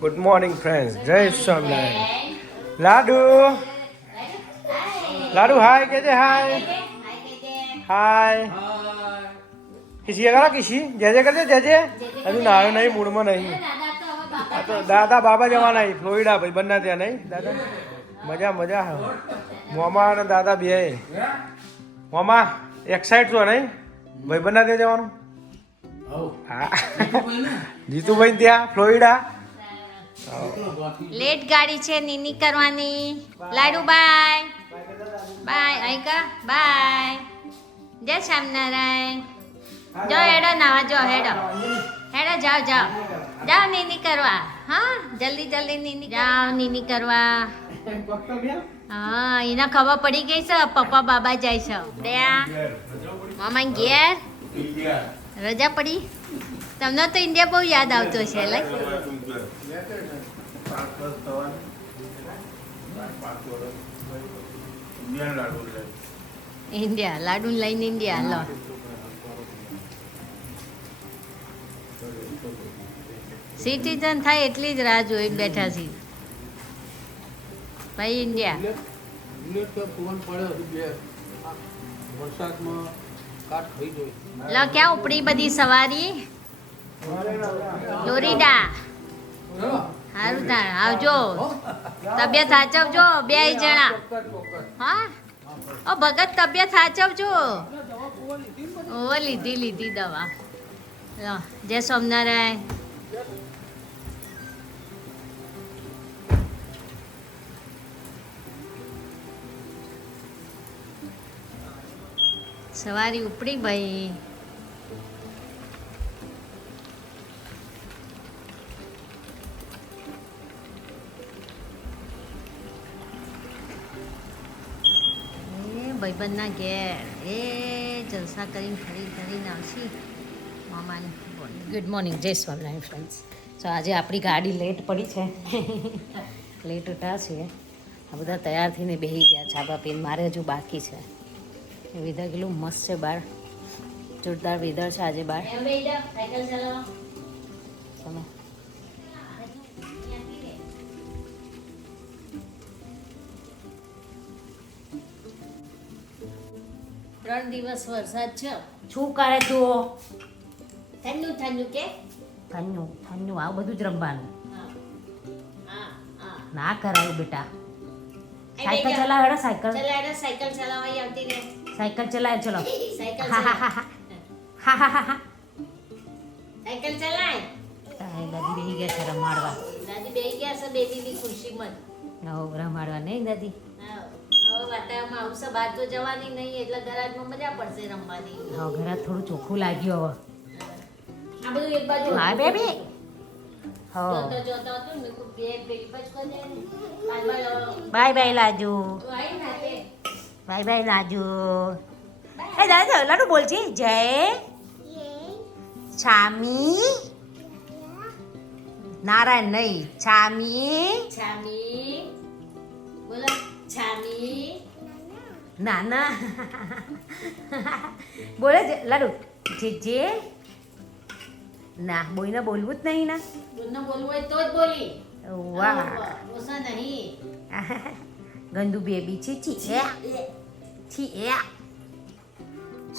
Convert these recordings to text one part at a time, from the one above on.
Good morning friends, જય સ્વામિનારાયણ. લાડુ લાડુ હાય કેજે, હાય હાય. કિસી કરો, કિસી જય જય કરજે, જય જય. હજુ નાયો નહીં, મૂડમાં નહીં. આ તો દાદા બાબા જવાના અહીં ફ્લોરિડા ભાઈ બંને ત્યાં નહીં દાદા. મજા મજા. મોમા અને દાદા બે. મોમા એક્સાઇટ છો નહીં ભાઈ બંને ત્યાં જવાનું? હા, જીતુભાઈ ત્યાં ફ્લોરિડા. લેટ ગાડી છે, નીની કરવાની. લાડુ બાય બાય. Ica by. જય સ્વામિનારાયણ. જો હેડો નાવા, જો હેડો હેડો, જાઓ જાઓ જાઓ નીની કરવા. હા, જલ્દી જલ્દી નીની જાઓ, નીની કરવા. હા, એને ખબર પડી ગઈ છે પપ્પા બાબા જાય છે. દયા મામા ઘેર રજા પડી. તમને તો ઇન્ડિયા બહુ યાદ આવતો છે. લાઈક ઇન્ડિયા લાડુ લઈને ઇન્ડિયા લો. સિટીઝન થાય એટલી જ રાહ જોઈ બેઠા છીએ ભાઈ. ઇન્ડિયા લો, ક્યાં ઉપડી બધી સવારી? ફ્લોરિડા. સારું તાણ આવજો, તબિયત સાચવજો બે જણા. હા, ઓ ભગત તબિયત સાચવજો. ઓ લીધી દવા. લો, જય સ્વામિનારાયણ. સવારી ઉપડી ભાઈ. ભાઈબંધના ઘેર એ જલસા કરીને ફરીને આવશે મામાની. ગુડ મોર્નિંગ, જય સ્વામિનારાયણ ફ્રેન્ડ્સ. સો આજે આપણી ગાડી લેટ પડી છે. લેટ ઉઠા છે. આ બધા તૈયાર થઈને બેસી ગયા છાબા પીને. મારે હજુ બાકી છે. વેધર કેટલું મસ્ત છે બહાર. જોરદાર વેધર છે આજે બહાર. ચલો, 3 દિવસ વરસાદ છે. શું કરે તું? ઠંડુ કે ઠંડુ આવું બધું જ રમવાનું ના કરાયું બેટા. સાયકલ ચલાવ હેડો, સાયકલ ચલાવવા આવતી રે. સાયકલ ચલાય, ચલો. સાયકલ ચલાય. દાદી બેસી ગયા છે રમાડવા. દાદી બેસી ગયા છે બેબીની ખુશીમાં. રમાડવા નહીં દાદી. વાતાવરણમાં આવશે, બહાર તો જવાની નહીં એટલે ગરાજમાં મજા પડશે રમવાની. હા, ગરાજ થોડું ચોખ્ખું લાગ્યું હવે. આ બધું એક બાજુ. હા baby. Bye bye Laju. Bye bye Laju. એ દાદા લાડુ બોલજી. જય છામી નારાયણ નહીં, છામી બોલો. છામી નાના બોલે લાડુ. જે ના બોઈને બોલવું જ નહીં. ના બોલને બોલવું હોય તો જ બોલી. વાહ, ઓસા નહીં. ગંદુ બેબી છે.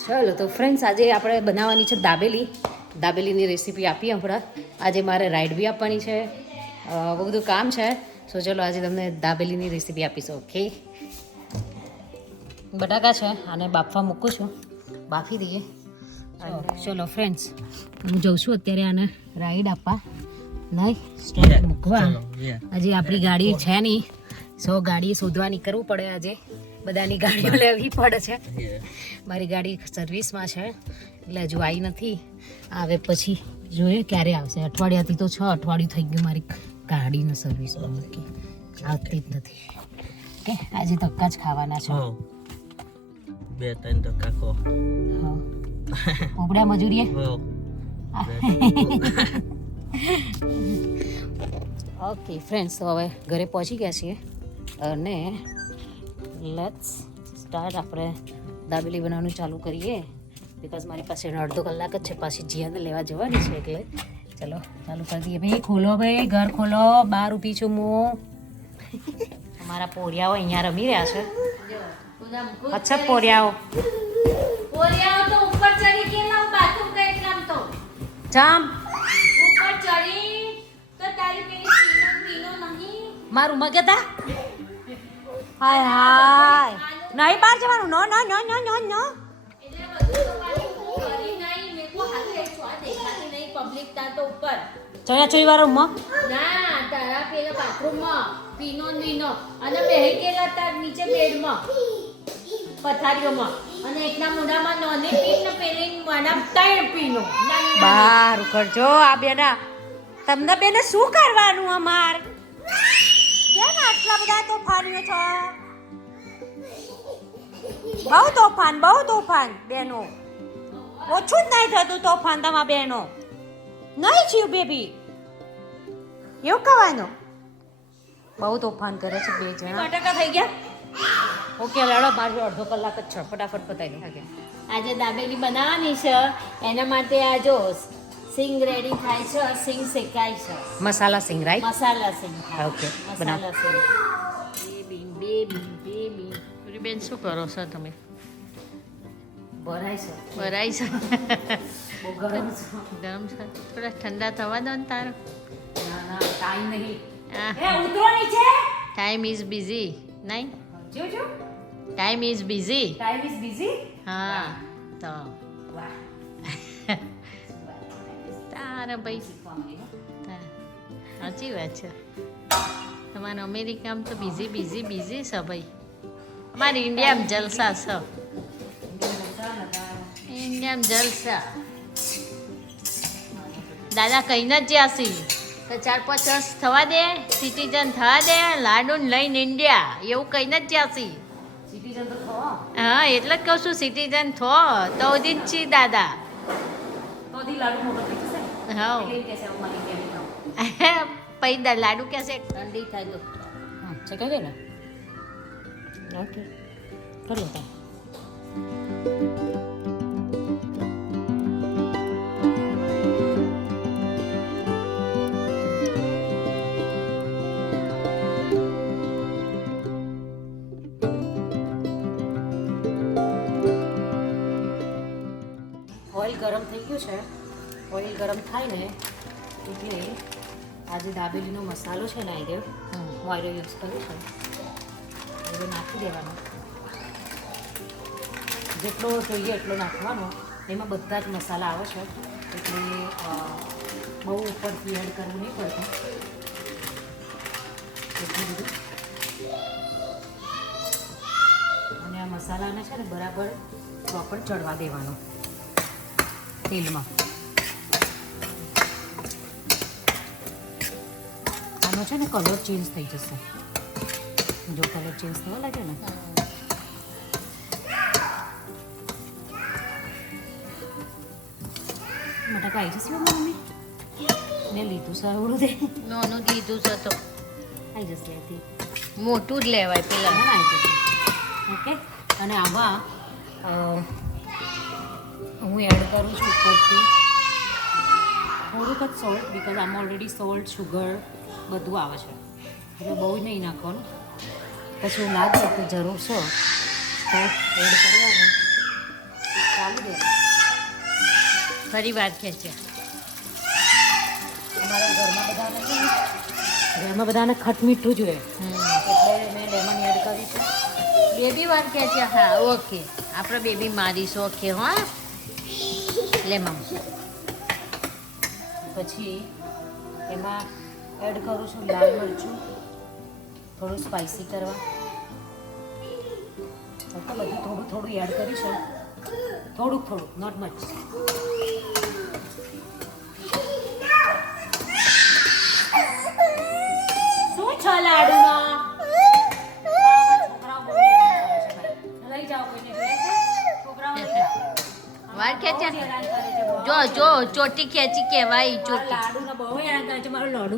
ચલો તો ફ્રેન્ડ્સ, આજે આપણે બનાવવાની છે દાબેલીની રેસીપી આપી હમણાં. આજે મારે રાઈડ બી આપવાની છે, બહુ બધું કામ છે. સો ચલો આજે તમને દાબેલીની રેસીપી આપીશું. ઓકે, બટાકા છે, આને બાફવા મૂકું છું, બાફી દઈએ. ચલો ફ્રેન્ડ્સ, હું જઉં છું અત્યારે આને રાઈડ આપવા, નહીં સ્ટોપ મૂકવા. આજે આપણી ગાડી છે નહીં, સો ગાડી શોધવા નીકળવું પડે. આજે બધાની ગાડીઓ લેવી પડે છે. મારી ગાડી સર્વિસમાં છે એટલે હજુ આવી નથી. આવે પછી જોઈએ ક્યારે આવશે. અઠવાડિયાથી તો 6 અઠવાડિયું થઈ ગયું મારી ગાડીને સર્વિસમાં મૂકી, આવતી જ નથી. ઓકે, આજે ધક્કા જ ખાવાના છે. 2-3 ધક્કા ખો. હા, ઉપડા મજૂરીએ. ઓકે ફ્રેન્ડ્સ, તો હવે ઘરે પહોંચી ગયા છીએ અને લેટ્સ સ્ટાર્ટ. આપણે દાબેલી બનાવવાનું ચાલુ કરીએ. બિકોઝ મારી પાસે 1.5 કલાક જ છે, પાછી જીયાને લેવા જવાની છે એટલે ચલો ચાલુ કરી દઈએ ભાઈ. ખોલો ભાઈ, ઘર ખોલો. બહાર ઊભી છું હું. અમારા પોરિયાઓ અહીંયા રમી રહ્યા છે. અચ્છા પોરિયાઓ તો ઉપર ચડી ગયેલા બાથરૂમ ગઈ એટલામ તો જામ ઉપર ચડી તો તારી પેલી પીનો નહીં મારું મગે તા હાય હાય નહીં બહાર જવાનું. નો નો નો નો નો નો એટલે બધું તો પાછું કરી નહીં મેં કો હાથે છોડ દેખાતી નહીં પબ્લિક તા તો ઉપર ચોયા ચોઈ વાર રૂમમાં ના તારા પેલા બાથરૂમમાં પીનો ને બીનો અને બેહી ગયેલા તાર નીચે બેડમાં પથારીઓમાં અને એકના મોઢામાં નોની પીન ને પેલી મોઢામાં ત્રણ પીનો બહાર કરજો. આ બેના તમને બેને શું કરવાનું અમાર? કેમ આટલા બધા તોફાનીઓ છો? બહુ તોફાન બેનો. ઓછું જ નહીં થતું તોફાન તમારા બેનો. નહીં થયું બેબી એવું કહેવાનું. બહુ તોફાન કરે છે બે જણા. ટકા થઈ ગયા. ઓકે લડો મારે અડધો કલાક જ છે. ફટાફટ પતાવી દો. આજે દાબેલી બનાવવાની છે એના માટે આ જો સિંગ રેડી થાય છે સિંગ શેકાય છે મસાલા સિંગ રાઈટ. મસાલા સિંગ ઓકે બનાવો. મસાલા સિંગ બેબી બેન શું કરો છો તમે? ભરાય છે ભરાય છે. બહુ ગરમ છે ગરમ છે. થોડા ઠંડા થવા દો ને તારો. ના ના ટાઈમ નહીં આ ઉતરો નીચે ટાઈમ ઇઝ બિઝી નહીં. જોજો time is busy. Time is busy હા તો વાહ તારા ભાઈ સાચી વાત છે. તમારે અમેરિકામાં તો બિઝી છે ભાઈ. અમારે ઇન્ડિયામાં જલસા છે. ઇન્ડિયામાં જલસા. દાદા કહીને જ જ્યાંસી તો 4-5 વર્ષ થવા દે સિટીઝન થવા દે લાડુને લઈને ઇન્ડિયા એવું કહીને જ જ્યાંસી. સિટીઝન તો થવા હા એટલે જ કહું છું સિટીઝન થો તો જ છી દાદા. તો દી લાડુ મોટો થઈ જશે હા એટલે કે છે અમારી કેમ પૈદા લાડુ કહેશે ઠંડી થાય તો હા ચકાઈ દે ને. ઓકે કરી લો તાર. ઓઇલ ગરમ થઈ ગયું છે. ઓઇલ ગરમ થાય ને એટલે આજે દાબેલીનો મસાલો છે ને આઈ હું આયરો યુઝ કરું છું. એ નાખી દેવાનો. જેટલો જોઈએ એટલો નાખવાનો. એમાં બધા જ મસાલા આવે છે એટલે બહુ ઉપરથી એડ કરવું નહીં પડતું. એટલું બધું. અને આ મસાલાને છે ને બરાબર પ્રોપર ચડવા દેવાનો તેલમાં. આનો છે ને કલર ચેન્જ થઈ જશે. જો કલર ચેન્જ થવા લાગે ને બટાકા આવી જશે મમ્મી. મેં લીધું સારું દે નાનું લીધું છે તો આવી જશે અહીંથી. મોટું જ લેવાય પેલા આવી જશે. ઓકે અને આમાં હું એડ કરું છું ઉપરથી થોડુંક જ સોલ્ટ બિકોઝ આમાં ઓલરેડી સોલ્ટ શુગર બધું આવે છે એટલે બહુ નહીં નાખવાનું. પછી હું લાગે કે જરૂર છે તો એડ કરવાનું. ચાલુ દે ફરી વાર ખેંચ્યા અમારા ઘરમાં બધાને ખટ મીઠું જોઈએ એટલે મેં લેમન એડ કરી છે. બેબી વાર ખેંચ્યા હા ઓકે આપણે બેબી મારી શોખે હા લે મમ પછી એમાં એડ કરું છું લાલ મરચું થોડું સ્પાઇસી કરવા. ઓકે બધું થોડું થોડું એડ કરીશું. થોડુંક નોટ મચ. શું છે લાડુમાં? છોકરાઓ બહુ લઈ જાઓ કોઈને જોઈએ છે? છોકરાઓ લઈ જાઓ. વાર ખેંચ્યા બહુ હેરાન કરે છે, બહુ. જો ચોટી ખેંચી કહેવાય મારા ચોટી લાડુને બહુ હેરાન કરે છે. મારો લાડુ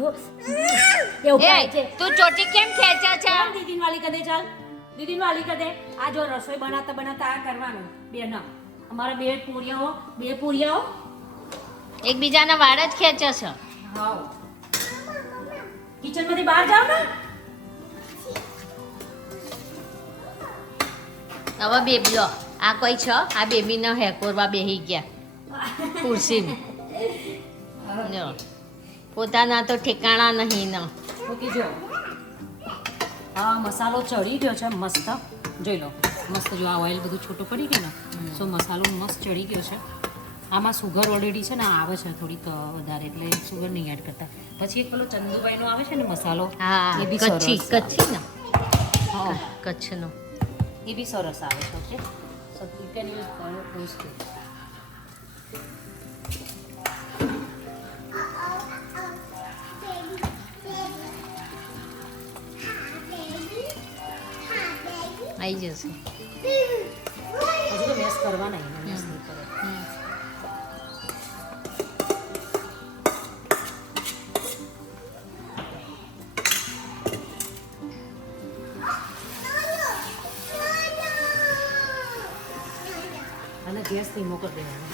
એવું એ થાય છે. તું ચોટી કેમ ખેંચ્યા છે ચાલ દીદીન વાલી કદે ચાલ દીદીન વાલી કદે. આ જો રસોઈ બનાવતા આ કરવાનું. બે ના અમારા બે પૂરિયાઓ એકબીજાના વાળ જ ખેંચે છે. હા કિચનમાંથી બહાર જાવ ને. હવે બેબી લો આ કોઈ છે આ બેબીને હેકોરવા બેહી ગયા ખુરશી જો પોતાના તો ઠેકાણા નહીં ન. ઓકે જો હા મસાલો ચડી ગયો છે મસ્ત. જોઈ લો મસ્ત જો આ ઓઇલ બધું છૂટું પડી ગયું ને સો મસાલો મસ્ત ચડી ગયો છે. આમાં સુગર ઓલરેડી છે ને આવે છે થોડીક વધારે એટલે સુગર નહીં એડ કરતા. પછી એક પેલો ચંદુભાઈનો આવે છે ને મસાલો હા એ બી કચ્છી સરસ. કચ્છી ને હા કચ્છનો એ બી સરસ આવે છે. Okay so you can use those two. આવી જશે. હજી તો મેસ કરવાના એને મેસ નહીં કરે. અને ગેસ ધીમો કરી દેવાનો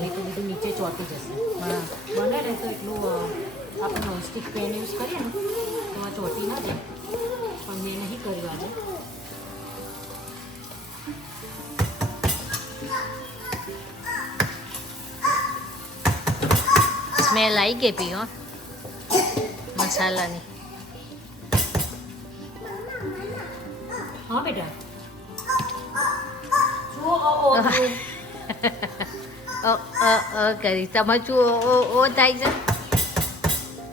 નહીં તો બધું નીચે ચોંટી જશે. હા બને ને તો એટલું આપણે નોનસ્ટિક પેન યુઝ કરીએ ને તો આ ચોંટી ના જાય પણ મેં નહીં કર્યું આજે. સ્મેલ આવી ગઈ પીઓ મસાલાની. હા બેટા જુઓ કરી તમે શું ઓ થાય છે.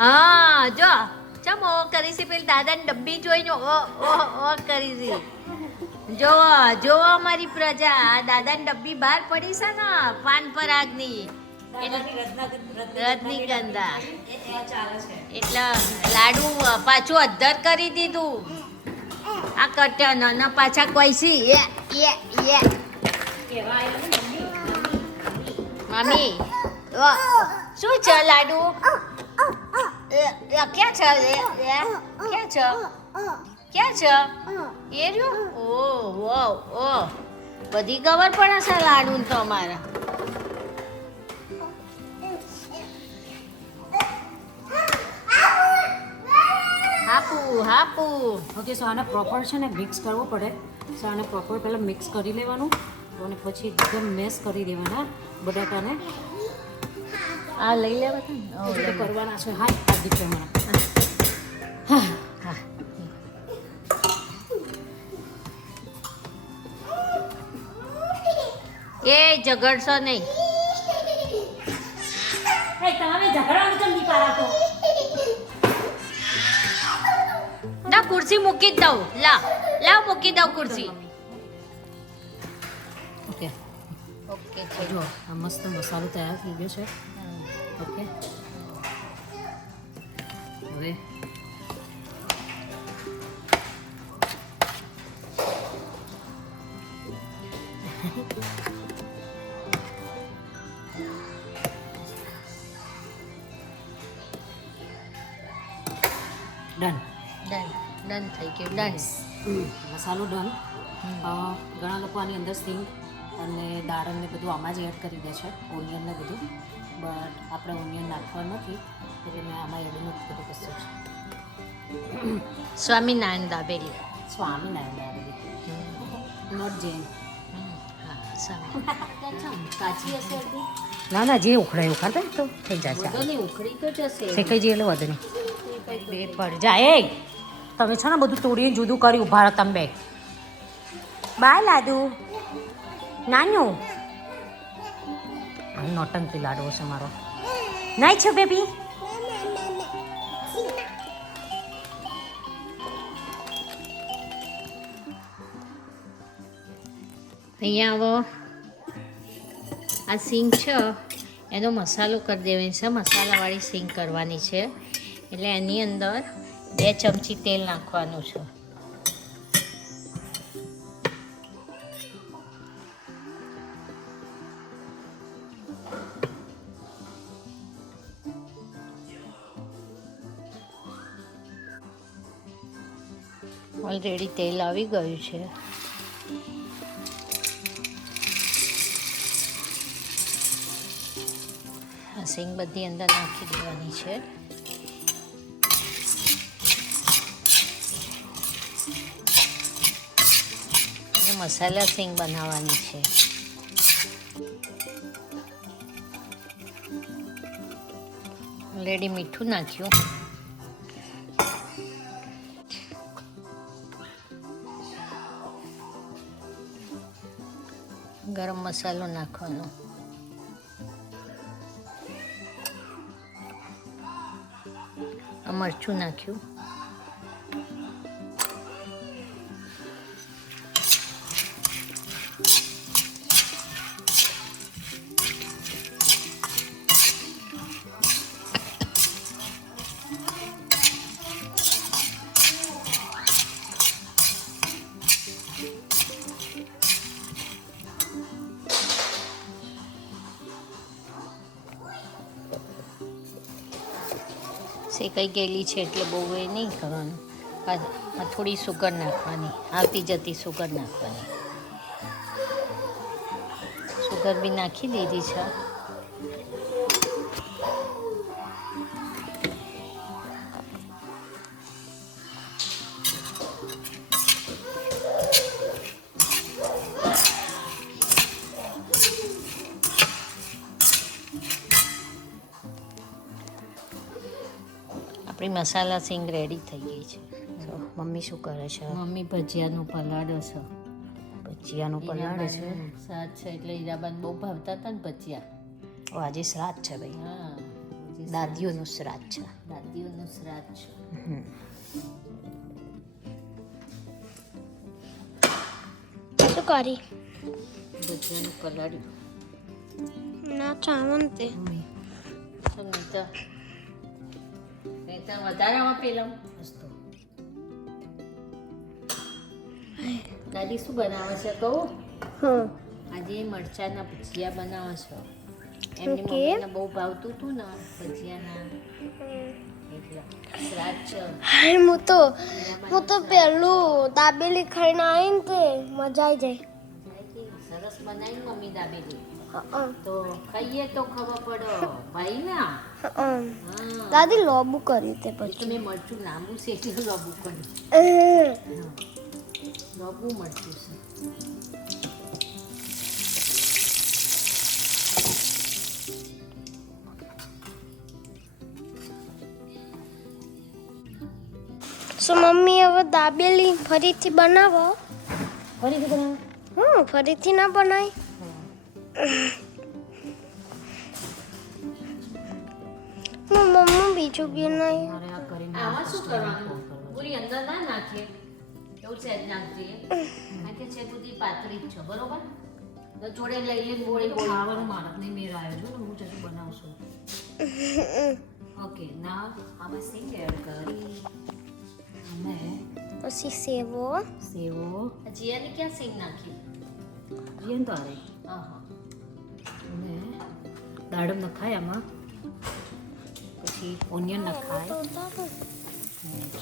હા જો ચમ ઓ કરી છે પેલી દાદાની ડબ્બી જોઈને ઓ કરી છે. જો અમારી પ્રજા આ દાદાની ડબ્બી બહાર પડી છે ને પાન પરાગની રજનીગંધા એટલે લાડુ પાછું અધ્ધર કરી દીધું આ કટન અને પાછા કોઈસી મમ્મી શું છે લાડુ ક્યાં છે ક્યાં છે એ રહ્યું ઓ બધી ખબર પડે છે લાડુ તો અમારા. હાપુ ઓકે સો આને પ્રોપર છે ને મિક્સ કરવો પડે. સો આને પ્રોપર પહેલાં મિક્સ કરી લેવાનું અને પછી એકદમ મેશ કરી દેવાના બટાકાને. આ લઈ લેવા હજુ તો કરવાના છે. હા હાર્દિક પ્રમાણે એ ઝઘડશો નહીં. તમે ઝઘડાનું કેમ નહીં પાડતો? ના ખુરશી મૂકી જ દઉં. લાવ મૂકી દઉં ખુરશી. ઓકે ઓકે જો આ મસ્ત મસાલો તૈયાર થઈ ગયો છે. ઓકે હવે ડન થઈ ગયું ડન. મસાલો ડન. ઘણા લોકો આની અંદર સિંગ અને દાળમ ને બધું આમાં જ એડ કરી દે છે ઓનિયન ને બધું બટ આપણે ઓનિયન નાખવા નથી એટલે મેં આમાં એડ નથી બધું કશું છે. સ્વામિનારાયણ દાબેલી. સ્વામિનારાયણ નોટ જૈન. કાચી હશે અડધી ના ના જે ઉખડાય ઉખાડતા તો થઈ જશે. વધુ ઉખડી તો જશે. શેકાઈ જઈએ એટલે વધુ નહીં બે પડ જાય. તમે છે ને બધું તોડીને જુદું કરી ઉભા રહો તમે બે. બાય લાદુ નાનું નોટંકી લાડવો છે મારો. નહીં છો બેબી. અહીંયા આવો આ સિંગ છે એનો મસાલો કરી દેવાનો છે. મસાલાવાળી સિંગ કરવાની છે એટલે એની અંદર 2 ચમચી તેલ નાખવાનું છે. ઓલરેડી તેલ આવી ગયું છે. સિંગ બધી અંદર નાખી દેવાની છે. અને મસાલા સિંગ બનાવવાની છે. ઓલરેડી મીઠું નાખ્યું. ગરમ મસાલો નાખવાનો. મરચું નાખ્યું. શેકાઈ ગયેલી છે એટલે બહુ એ નહીં કરવાનું. આ થોડી સુગર નાખવાની, આવતી જતી સુગર નાખવાની. સુગર બી નાખી દીધી છે. આપણી મસાલા સિંગ રેડી થઈ ગઈ છે. તો મમ્મી શું કરે છે? મમ્મી ભજીયાનું પલાળે છે. ભજીયાનું પલાળે છે. સાત છે એટલે હીરાબાન બહુ ભાવતા હતા ને ભજીયા. આજે શ્રાદ્ધ છે ભાઈ. હા, દાદીઓનું શ્રાદ્ધ છે. દાદીઓનું શ્રાદ્ધ છે. શું કરી? ભજીયાનું પલાળ્યું. ના ચાવન તે વધારામાં પેલા દાદી શું બનાવે છે કહું? હા આજે મરચાના ભજીયા બનાવે છે. એમની ઓકે. મમ્મીને બહુ ભાવતું હતું ને ભજીયાના, એટલે શ્રાદ્ધ છે. હાય હું તો પેલું દાબેલી ખાઈને આવી ને તે મજા આવી જાય. સરસ બનાવી મમ્મી દાબેલી. હા તો ખાઈએ તો ખબર પડે ભાઈ ના. હા હા, દાદી લોબુ કર્યું તે એ તો પછી મેં મરચું લાંબુ છે એટલે લોબુ કર્યું. લોબુ મરચું છે. સો મમ્મી હવે દાબેલી ફરીથી બનાવો. ફરીથી બનાવો. ફરીથી ના બનાય. મમ્મી બીજું બી નહીં. મારે આ કરીને આમાં શું કરવાનું? પૂરી અંદર ના નાખીએ, એવું સહેજ નાખજે. નાખે છે બધી પાતળી જ છે, બરોબર? તો જોડે લઈ લઈને બોળી બોળી. ખાવાનું મારા નહીં મેળ આવ્યો છે. હું જતું બનાવશું. ઓકે ના આમાં સિંગ એડ કરી અને પછી સેવો. સેવો જીયાની ક્યાં સિંગ નાખી? જીન તો આવે હા હા. અને દાડમ નખાય આમાં. પછી ઓનિયન નખાય.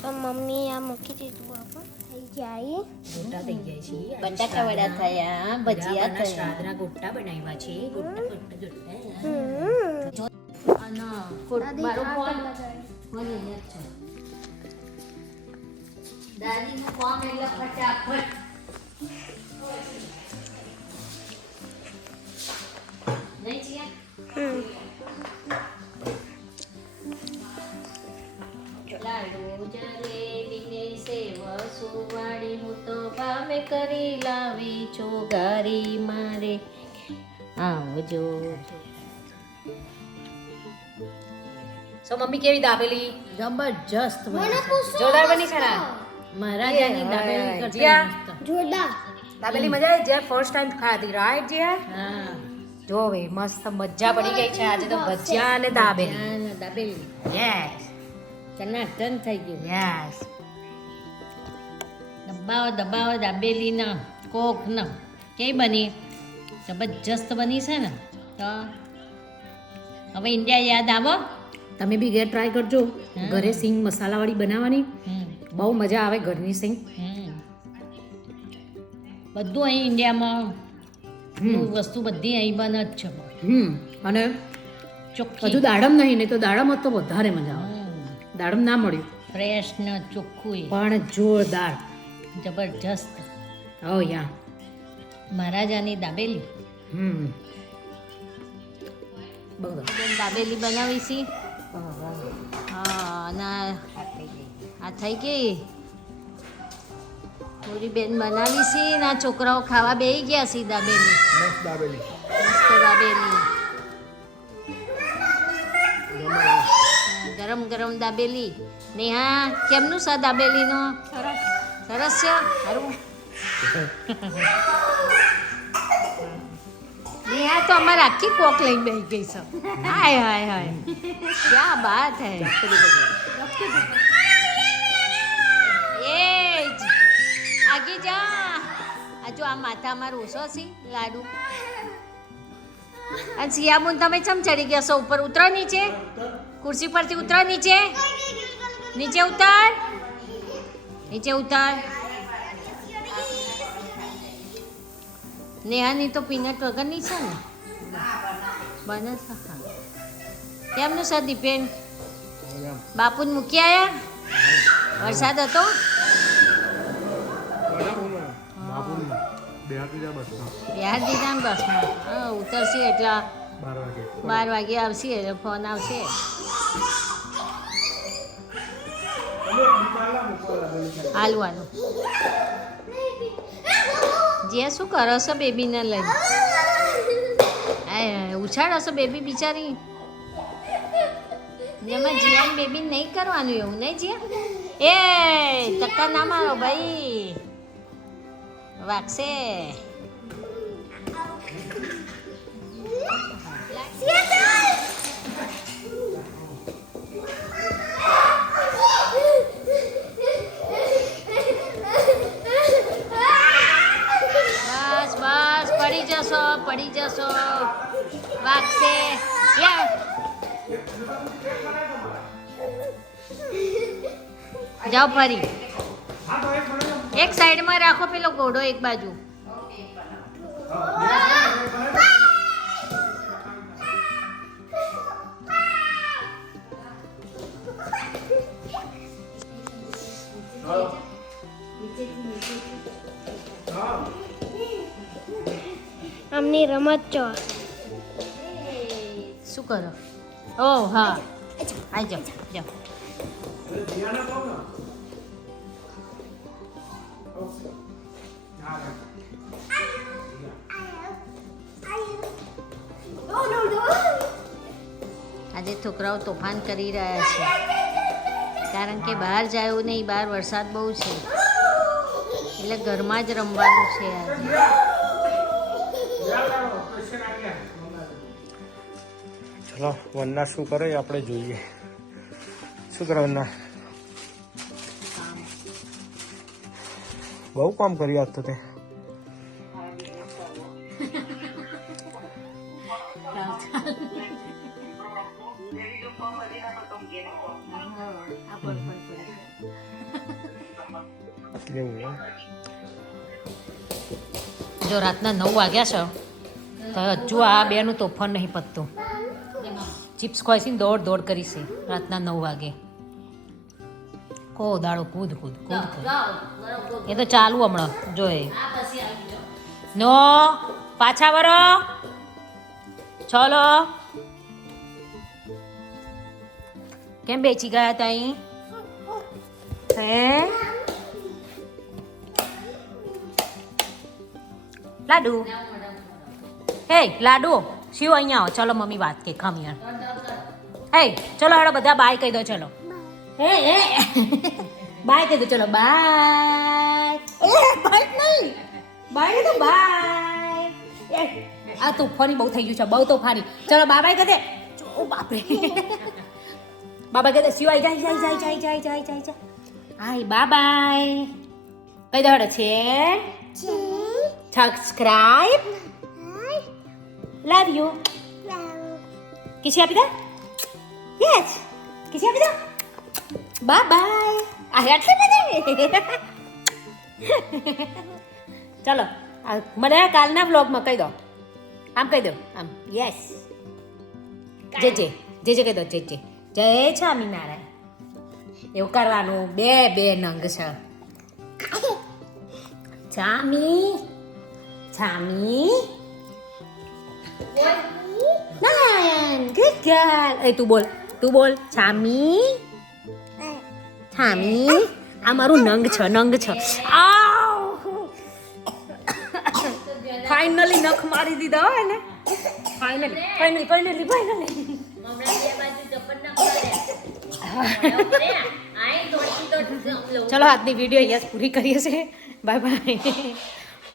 તો મમ્મી આ મૂકી દીધું આપણે થઈ જાય. ગોટા થઈ જાય છે. બટાકા વડા થયા, ભજીયા થયા. શ્રાદ્ધના ગોટા બનાવ્યા છે. ગોટા ગોટા ગોટા અને મારો ફોન અહીંયા જ છે. દાદીનું ફોન એટલે ફટાફટ. નહીં છીએ? લાડુ જલેબીને સેવ સુવાળી હું તો ભાવે કરી લાવી છું ગારી મારે આવજો. સો મમ્મી કેવી દાબેલી? જબરજસ્ત બની છે. જોરદાર બની છે ને? મહારાજાની દાબેલી કરતા જીયા. મસ્ત. જોરદાર. દાબેલી મજા આવી? જે ફર્સ્ટ ટાઈમ ખાધી રાઈટ જે હા, જો ભાઈ મસ્ત મજા પડી ગઈ છે આજે તો. ભજીયા અને દાબેલી. અને દાબેલી યસ ટનાટન થઈ ગયું. યસ. દબાવો દબાવો દાબેલીના કોકના. કેવી બની? જબરજસ્ત બની છે ને? તો હવે ઇન્ડિયા યાદ આવો. તમે બી ઘેર ટ્રાય કરજો. ઘરે સિંગ મસાલાવાળી બનાવવાની હમ, બહુ મજા આવે. ઘરની સિંગ હમ. બધું અહીં ઇન્ડિયામાં વસ્તુ બધી અહીં બને જ છે. અને ચોખ્ખી હજુ દાડમ નહીં, નહીં તો દાડમ તો વધારે મજા આવે. દાડમ ના મળ્યું ફ્રેશ ને ચોખ્ખું પણ જોરદાર. જબરજસ્ત ઓ યા. મહારાજાની દાબેલી બહુ દાબેલી બનાવી છે. હા અને આ થઈ ગઈ પૂરી બેન બનાવી છે ને આ છોકરાઓ ખાવા બેસી ગયા છે દાબેલી. મસ્ત દાબેલી. મસ્ત દાબેલી ગરમ ગરમ દાબેલી. નેહા કેમનું છે દાબેલીનો? સરસ છે. સારું. નેહા તો અમારે આખી કોક લઈને બેસી ગઈ છે. હાય હાય હાય ક્યાં બાત હે. એ જ આગી જા. આ જો આ માથામાં રોસો છે લાડુ. અને સિયાબુન તમે ચમ ચડી ગયા છો ઉપર? ઉતરો નીચે, ખુરશી પરથી ઉતરો નીચે. નીચે ઉતાર, નીચે ઉતાર. નેહાની તો પીનટ વગરની છે ને બને છે. હા કેમનું છે દીપેન? બાપુને મૂકી આવ્યા? વરસાદ હતો? બિહાર દીધા ને બસમાં. હા ઉતરશે એટલા 12 વાગે આવશે એટલે ફોન આવશે. હાલવાનું જે શું કરો છો બેબીને લઈને? ઉછાડો છો બેબી બિચારી. એમાં જીયાની બેબી નહીં કરવાનું એવું નહીં જીયા? એ ટક્કર ના મારો ભાઈ, વાગશે. બસ બસ પડી જશો, પડી જશો, વાગશે. જાઓ ફરી એક સાઈડમાં રાખો, પેલો ઘોડો એક બાજુ. આમની રમત ચો. શું કરો? ઓહ હા આવી જાઓ જાઓ. આજે છોકરાઓ તોફાન કરી રહ્યા છે કારણ કે બહાર જાય એવું નહીં. બહાર વરસાદ બહુ છે એટલે ઘરમાં જ રમવાનું છે આજે. ચલો વન્ના શું કરે એ આપણે જોઈએ. શું કરે વન્ના? બહુ કામ કર્યું આજ તો તે. જો રાતના 9 વાગ્યા છે તો હજુ આ બેનું તોફાન નહીં પતતું. ચિપ્સ ખોઈશી ને દોડ દોડ કરી છે રાતના 9 વાગે. કો દાડો કૂદ કૂદ કૂદ કૂદ. એ તો ચાલુ હમણાં જોઈએ. નો પાછા વરો ચલો. કેમ બેચી ગયા હતા અહીં? હે લાડુ, હે લાડુ શિવ અહીંયા આવો. ચલો મમ્મી વાત કે ખમ યાર. હે ચલો હેડો બધા બાય કહી દો. ચલો હે હે બાય કહી દો. ચલો બાય. એ બાય નહીં, બાય તો બાય. એ આ તોફાની બહુ થઈ ગયું છે, બહુ તોફાની. ચલો બાય કહી દે. ઓ બાપરે બાબા કહી દે. શિવ આઈ જાય જાય જાય જાય જાય જાય જાય. હાય બાય કહી દો. હેડો છે subscribe, love you, किसी आप इधर, yes, किसी आप इधर, bye bye, आ हेड से बने, चलो, મને કાલના વ્લોગમાં કહી દો, આમ કહી દો, આમ, yes, જે કહી દો જે જય સ્વામિનારાયણ એવું કરવાનું બે નંગ છે છામી નારાયણ good girl એ તું બોલ છામી આ મારું નંગ છે ફાઇનલી નખ મારી દીધા હોય ને ફાઇનલી હમણાં બે બાજુ જપન ના કરે ચલો આજની વિડીયો અહીંયા પૂરી કરીએ છીએ બાય બાય